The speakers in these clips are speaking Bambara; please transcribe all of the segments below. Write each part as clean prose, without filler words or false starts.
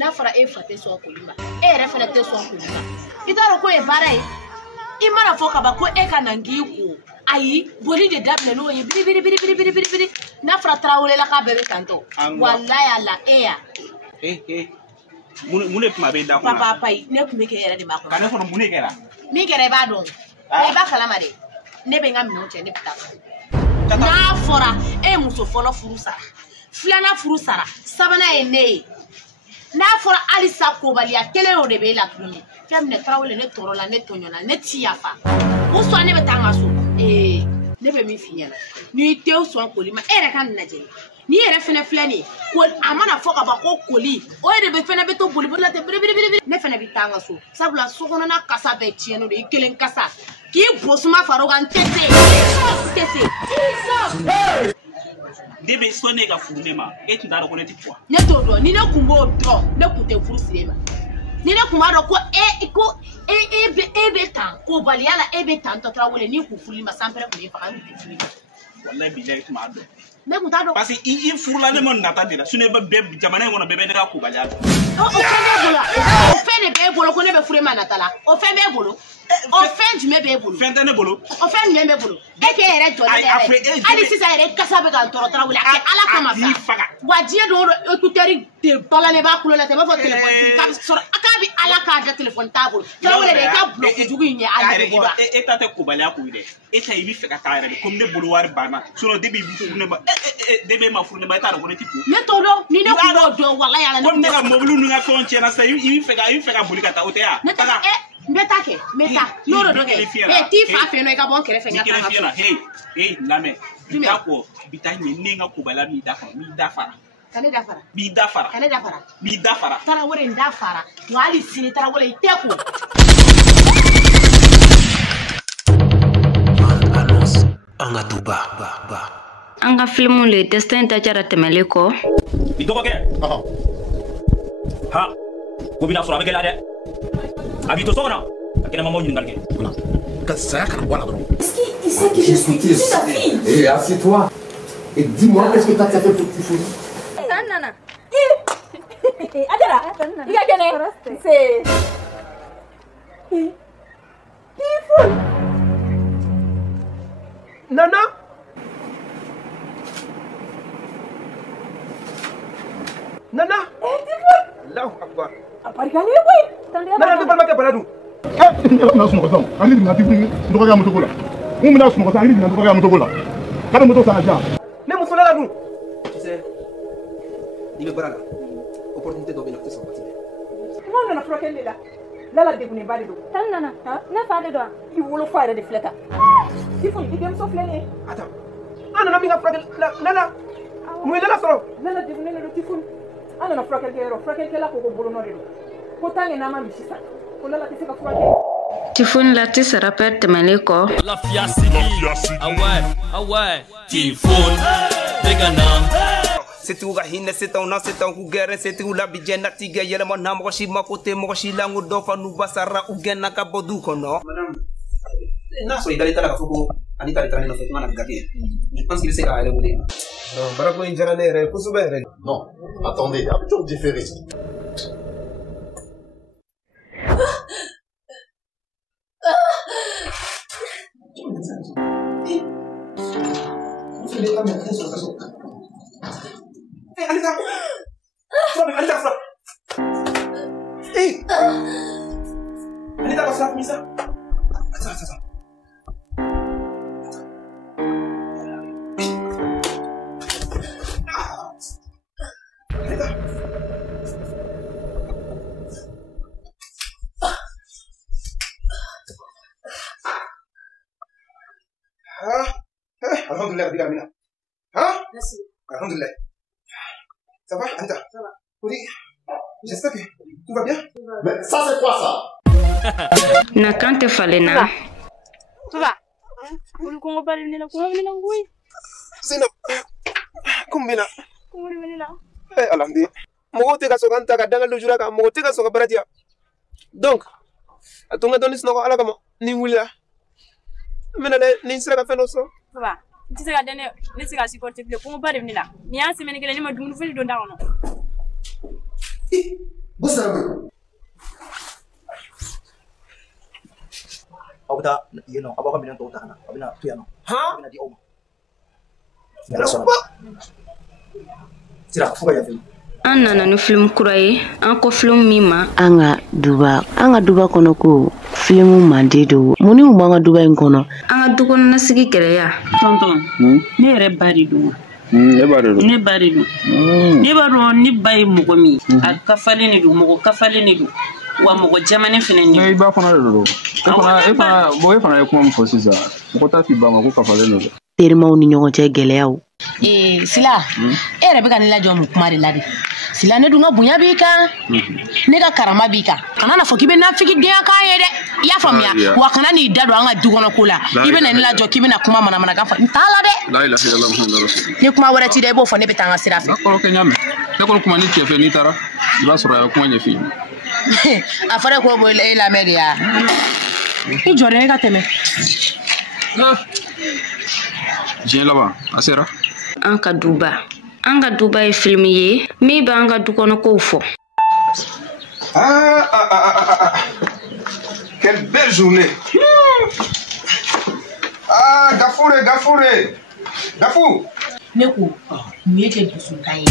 n'a fɔra e fa tɛ sɔn koli ma e yɛrɛ fana tɛ sɔn koli ma i t'a dɔn ko ye baara ye i mana fɔ ka ban ko e ka na n k'i ko ayi boli de daminɛ n'o ye biri n'a fɔra Tarawele la k'a bɛɛ bɛ tantɔ walayi ala e ya mun de tuma bɛ da kɔnɔ papa payi ne tun bɛ kɛ yɛrɛ de ma kɔnɔ ka ne kɔnɔ mun de kɛra min kɛra i b'a dɔn i b'a kalama dɛ ne bɛ n ka minɛnw cɛ ne bɛ taa n'a fɔra e ye muso fɔlɔ furu sara filanan furu sara sabanan ye ne ye n'a fɔra halisa kobaliya kelen o de b'e la tuguni fɛn minɛ Tarawele ne tɔɔrɔ la ne tɔɲɔna ne ti yafa ou soit ne bɛ taa n ka so ne bɛ min f'i ɲɛna n'i tɛ sɔn koli ma e yɛrɛ ka nin lajɛ n'i yɛrɛ fɛnɛ filɛ nin ye a mana fɔ ka ban ko koli o yɛrɛ de fɛnɛ bɛ to boli la ten biri ne fɛnɛ bɛ taa n ka so sabula so kɔnɔna kasa bɛɛ tiɲɛnen don i kelen kasa k'i bosuma fara o kan n tɛ se de bɛ sɔn ne ka furu ne ma e tun t'a dɔn ko ne tɛ puwa ne t'o dɔn ni ne kun b'o dɔn ne kun tɛ furu siri e ma ni ne kun b'a dɔn ko e bɛ tan ko baliya la e bɛ tan tɔ Tarawele n'i kun furu ma sanpɛrɛ kun bɛ faga n kun tɛ furu wallahi bilahi tun b'a dɔn ne kun t'a dɔn parce que i furula ne ma nata de la sinon bɛɛ jamana in kɔnɔ bɛɛ bɛ ne ka kobaliya dɔn o fɛn de b'e bolo ko ne bɛ furu ma nata la o fɛn b'e bolo o fɛn jumɛn b'e bolo fɛn tɛ ne bolo o fɛn jumɛn b'e bolo e k'e yɛrɛ jɔlen yɛrɛ hali sisan yɛrɛ kasa bɛ ka n tɔɔrɔ Tarawele a kɛ Ala kama sa wa diɲɛ don o don écouteur de balalen b'a kulo la ten i b'a fɔ téléphone k'a bɛ sɔrɔ a k'a bɛ Ala k'a da téléphone t'a bolo Tarawele de i ka bloc jugu in ɲɛ a yɛrɛ bɔra e ta tɛ kobaliya ko ye dɛ e ta i bɛ fɛ ka taa yɛrɛ de komi ne bolo wari banna sinon depuis i bɛ furu ne ma depuis ma furu ne ma e t'a dɔn ko ne tɛ ko ne t'o dɔn ni ne kun b'o dɔn walayi ala komi ne ka mobili ninnu ka fɛnw tiɲɛna sisan i bɛ fɛ ka boli ka taa o tɛ yan ne taga n bɛ taa kɛ n bɛ taa n'o de don kɛ t'i fa fɛ yen nɔ i ka bɔ n kɛrɛfɛ n ka taa n ka so lamɛn bi taa kɔ bi taa ɲɛ ne ka kobaliya b'i da fara b'i da fara ka ne da fara b'i da fara ka ne da fara b'i da fara Tarawele n da fara wa hali sini Tarawele i tɛ ko an ka duba an ka filimu le destin ta jara tɛmɛlen kɔ i dɔgɔkɛ ha ko bɛna sɔrɔ a bɛ gɛlɛya dɛ a b'i to so kɔnɔ a kɛnɛma maaw ɲininkali kɛ ka saya kana bɔ a la dɔrɔn Il sait que je suis ta fille. Et assieds-toi et dis-moi qu'est-ce que tu as fait pour que tu fous. Nana. Adela. Il y a gagné. C'est. Nana. Nana. Allahu Akbar. Apa kali boy? Nana tu parle ke baladu. Na sunɔgɔ sa ani nin nati n dɔgɔkɛ moto ko la mun bɛna sunɔgɔ sa ani nin dɔgɔkɛ moto ko la k'ale moto san ka jan Ne muso la dun. Tu sais, il est brave. Opportunité d'obéir à tes sorties. Comment on a frappé là? Là la dégoûté pas de dos. Tan nana, n'a pas de doigt. Il voulait faire des flèches. Il faut il aime souffler. Attends. Ah nana mi ka frappé Nana. Mu la sɔrɔ. Là la dégoûté le tifon. Ah nana frappé la ko bolo no de do. Ko tangi na ma mi sisa. Ko la tɛ se ka frappé. Tifon la ti sera pɛr tɛmɛlen kɔ La fiasigi. Ah ouais. Tifon. Degana. C'est où Rahine, c'est un an, c'est un Gougere, c'est où la Bidjana Tiga, Yelama Namoshi, Makote, Moshi, Lango, Dofa, Nubasara, Ugena, Kabodu, Kono. Madame, Naso, il a la photo, Anita, il a gagné. Je pense qu'il sait à aller. Non, Barako Injanere, Kousubere. Non, attendez, un peu différé. Vous allez pas mettre sur le réseau. Anita! Anita, frappe! Anita, va frapper ça? Attends. Anita! Alhamdulillah, Rabbil Alamin. Merci. Alhamdulillah. Ça va, Anita? Ça va. Oui. J'espère que tout va bien. Mais ça, c'est quoi ça? na kan tɛ falen na Papa. Ulu kongo bali ni la ngui. Sina. Kumbina. Kongo ni la. Alhamdulillah. Mogo te ka so kan ta ka danga lujura ka mogo te ka so ka baratia. Donc, atunga doni sino ko ala kama ni wula. Mena ni sira ka feno so. Papa. Tu sais que ne se ka supporter plus kongo bali ni la. Ni an semaine kele ni ma dumuni fini don da wono. Auta, you know, abang kami nang tuta na. Kami na tuyano. Ha? Kami na di oma. Sira, fuga ya film. An nana ni film kura ye an ko film min ma an ka duba kɔnɔ ko film mande do mun ni mun b'an ka duba in kɔnɔ an ka du kɔnɔnasigi gɛlɛya tonton ne yɛrɛ ba de don ne ba de don ne b'a dɔn ne ba ye mɔgɔ min a kafalen de don mɔgɔ kafalen de don wa mɔgɔ jɛmanen fɛnɛ de don i ba fana de don e fana ye kuma min fɔ sisan mɔgɔ t'a f'i ba ma ko kafalen de don terimaw ni ɲɔgɔn cɛ gɛlɛyaw Sila e yɛrɛ bɛ ka ne lajɔ mun kuma de la de Sila ne dun ka bonya b'i kan ne ka karama b'i kan kana na fɔ k'i bɛ nafiki denya k'an ye dɛ i y'a faamuya wa kana n'i da don an ka du kɔnɔ ko la i bɛ na ne lajɔ k'i bɛ na kuma manamanakan fɔ n t'a la dɛ ni kuma wɛrɛ t'i da i b'o fɔ ne bɛ taa an ka sira fɛ kɔrɔ kɛ ɲamɛ ne kɔni kuma ni cɛ fɛ n'i taara i b'a sɔrɔ a ye kuma ɲɛf'i ye a fɔra ko bɔ e lamɛn de ya i jɔlen e ka tɛmɛ diɲɛ laban a sera an ka duba ye film ye min b'an ka du kɔnɔ kow fɔ Quelle belle journée. Ah, Gafoure. Gafou. Ne ko mun ye kɛ dusuta ye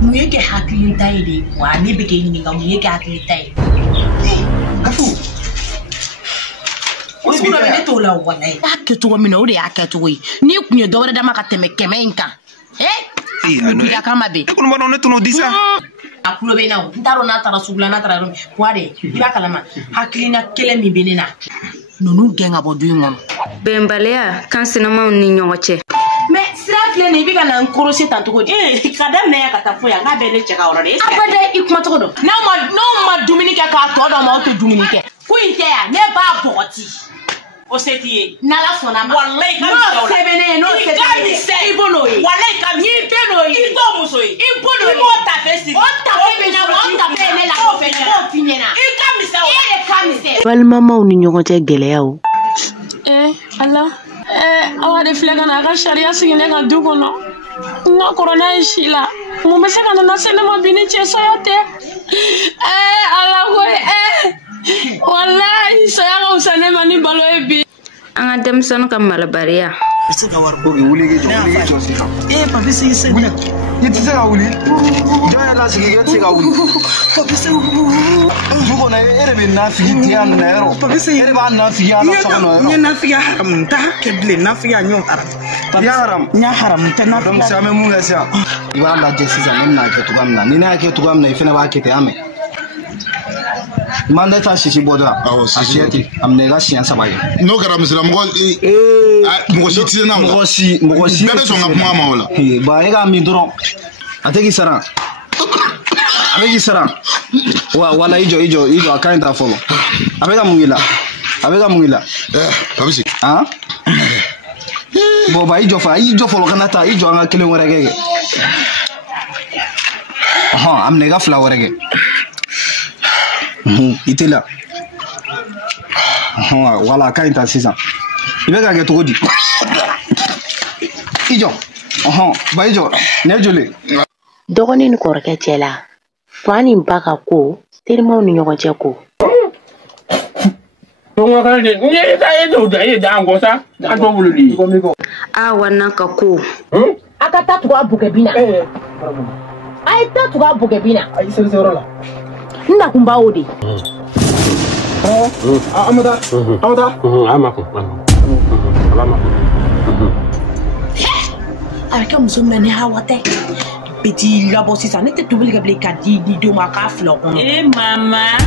mun ye kɛ hakilita ye de wa ne bɛ kɛ ɲininka mun ye kɛ hakilita ye Gafou. Sugu dɔ bɛ ne t'o la walayi a kɛ cogo min na o de y'a kɛ cogo ye n'i kun ye dɔwɛrɛ dama ka tɛmɛ 100 in kan a kama bɛ e kɔni b'a dɔn ne tɛn'o di sa a kulo bɛ na o n t'a dɔn n'a taara sugu la n'a taara yɔrɔ min wa de i b'a kalama hakilina kelen min bɛ ne na ninnu gɛn ka bɔ du in kɔnɔ bɛnbaliya kansinamaw ni ɲɔgɔn cɛ mais sira filɛ nin i bɛ ka na n kɔrɔsi tan cogo di ka daminɛ yan ka taa fo yan n k'a bɛɛ ne cɛ ka yɔrɔ de abada i kuma cogo dɔn n'aw ma dumuni kɛ k'a tɔ dɔn ma aw tɛ dumuni kɛ ko in tɛ yan ne b'a bɔgɔti o se t'i ye n'ala sɔnna ma walayi ka misɛn o la n'o sɛbɛn ne ye n'o sɛbɛn ne ye i b'o n'o ye walayi ka misɛn n'i bɛ n'o ye i t'o muso ye i b'o n'o ye i b'o tafe sigi o tafe bɛ na wa o tafe ye ne la k'o f'i ɲɛna i ka misɛn o la e de ka misɛn balimamaw ni ɲɔgɔn cɛ gɛlɛyaw ala awa de filɛ ka na a ka sariya sigi ne ka du kɔnɔ n ka kɔrɔ n'a ye si la mun bɛ se ka nana se ne ma bi ni cɛsaya tɛ ala koyi wallahi saya ka wusa ne ma ni balo ye bi an ka denmisɛnw ka malabariya papi sigi sen na i tɛ se ka wuli jɔn yɛrɛ la sigi i tɛ se ka wuli papi sigi du kɔnɔ e de bɛ nafigi di yan na yɔrɔ papi sigi e de b'a nafigi yan na so kɔnɔ yɔrɔ n ye nafigiya haramu n t'a kɛ bilen nafigiya n y'o haramu i y'a haramu n y'a haramu n tɛ nafigiya donc sisan an bɛ mun kɛ sisan i b'a lajɛ sisan ne bɛna kɛ cogoya min na ni ne y'a kɛ cogoya min na i fana b'a kɛ ten an mɛn manda ta sisi bɔda a siya ten a minɛ i ka siɲɛ 3 ye n'o kɛra misira mɔgɔ si tɛ se n'a mɔgɔ si bɛɛ bɛ sɔn ka kuma ma o la ba e k'a min dɔrɔn a tɛ k'i sara a bɛ k'i sara wala i jɔ a ka ɲi ta fɔlɔ a bɛ ka mun k'i la a bɛ se bon ba i jɔ fɔlɔ kana taa i jɔ an ka 1 wɛrɛ kɛ a minɛ i ka 2 wɛrɛ kɛ i tɛ la wala a ka ɲi ta sisan i bɛ ka kɛ cogo di i jɔ ba i jɔ ne jɔlen dɔgɔnin ni kɔrɔkɛ cɛ la fa ni ba ka ko terimaw ni ɲɔgɔn cɛ ko awa n'a ka ko a ka taa tugu a bugɛ bin na a ye taa tugu a bugɛ bin na n na kun b'a o de amada a bɛ kɛ muso min na ni hawa tɛ bɛ t'i labɔ sisan ne tɛ tobili kɛ bilen ka di denw ma k'a fila kɔnɔ mama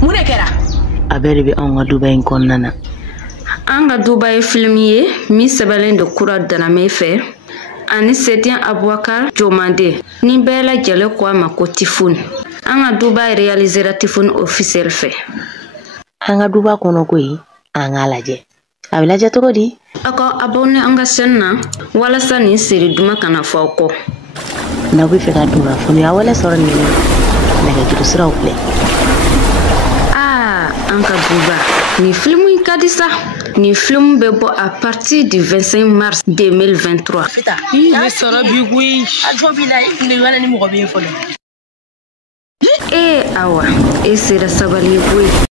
mun de kɛra a bɛɛ de bɛ anw ka duba in kɔnɔna na an ka duba ye film ye min sɛbɛnlen don kura daname fɛ ani Setian Abubakar Jomande ni bɛɛ lajɛlen ko a ma ko Tifun an ka duba réalisera Tifun officiel fɛ an ka duba kɔnɔ koyi an k'a lajɛ a bɛ lajɛ cogo di a ka abonné an ka chaîne na walasa nin série duman kana fɔ aw kɔ n'aw bɛ fɛ ka don ka fɔ ya wala sɔrɔ nin nɛgɛjuru siraw filɛ an ka duba ni film in ka di sa ni film bɛ bɔ à partir du 25 mars 2023 fita ne sɔrɔ bi koyi a jɔ bi la i kun de wala ni mɔgɔ bɛ fɔlɔ awa e sera sabali koyi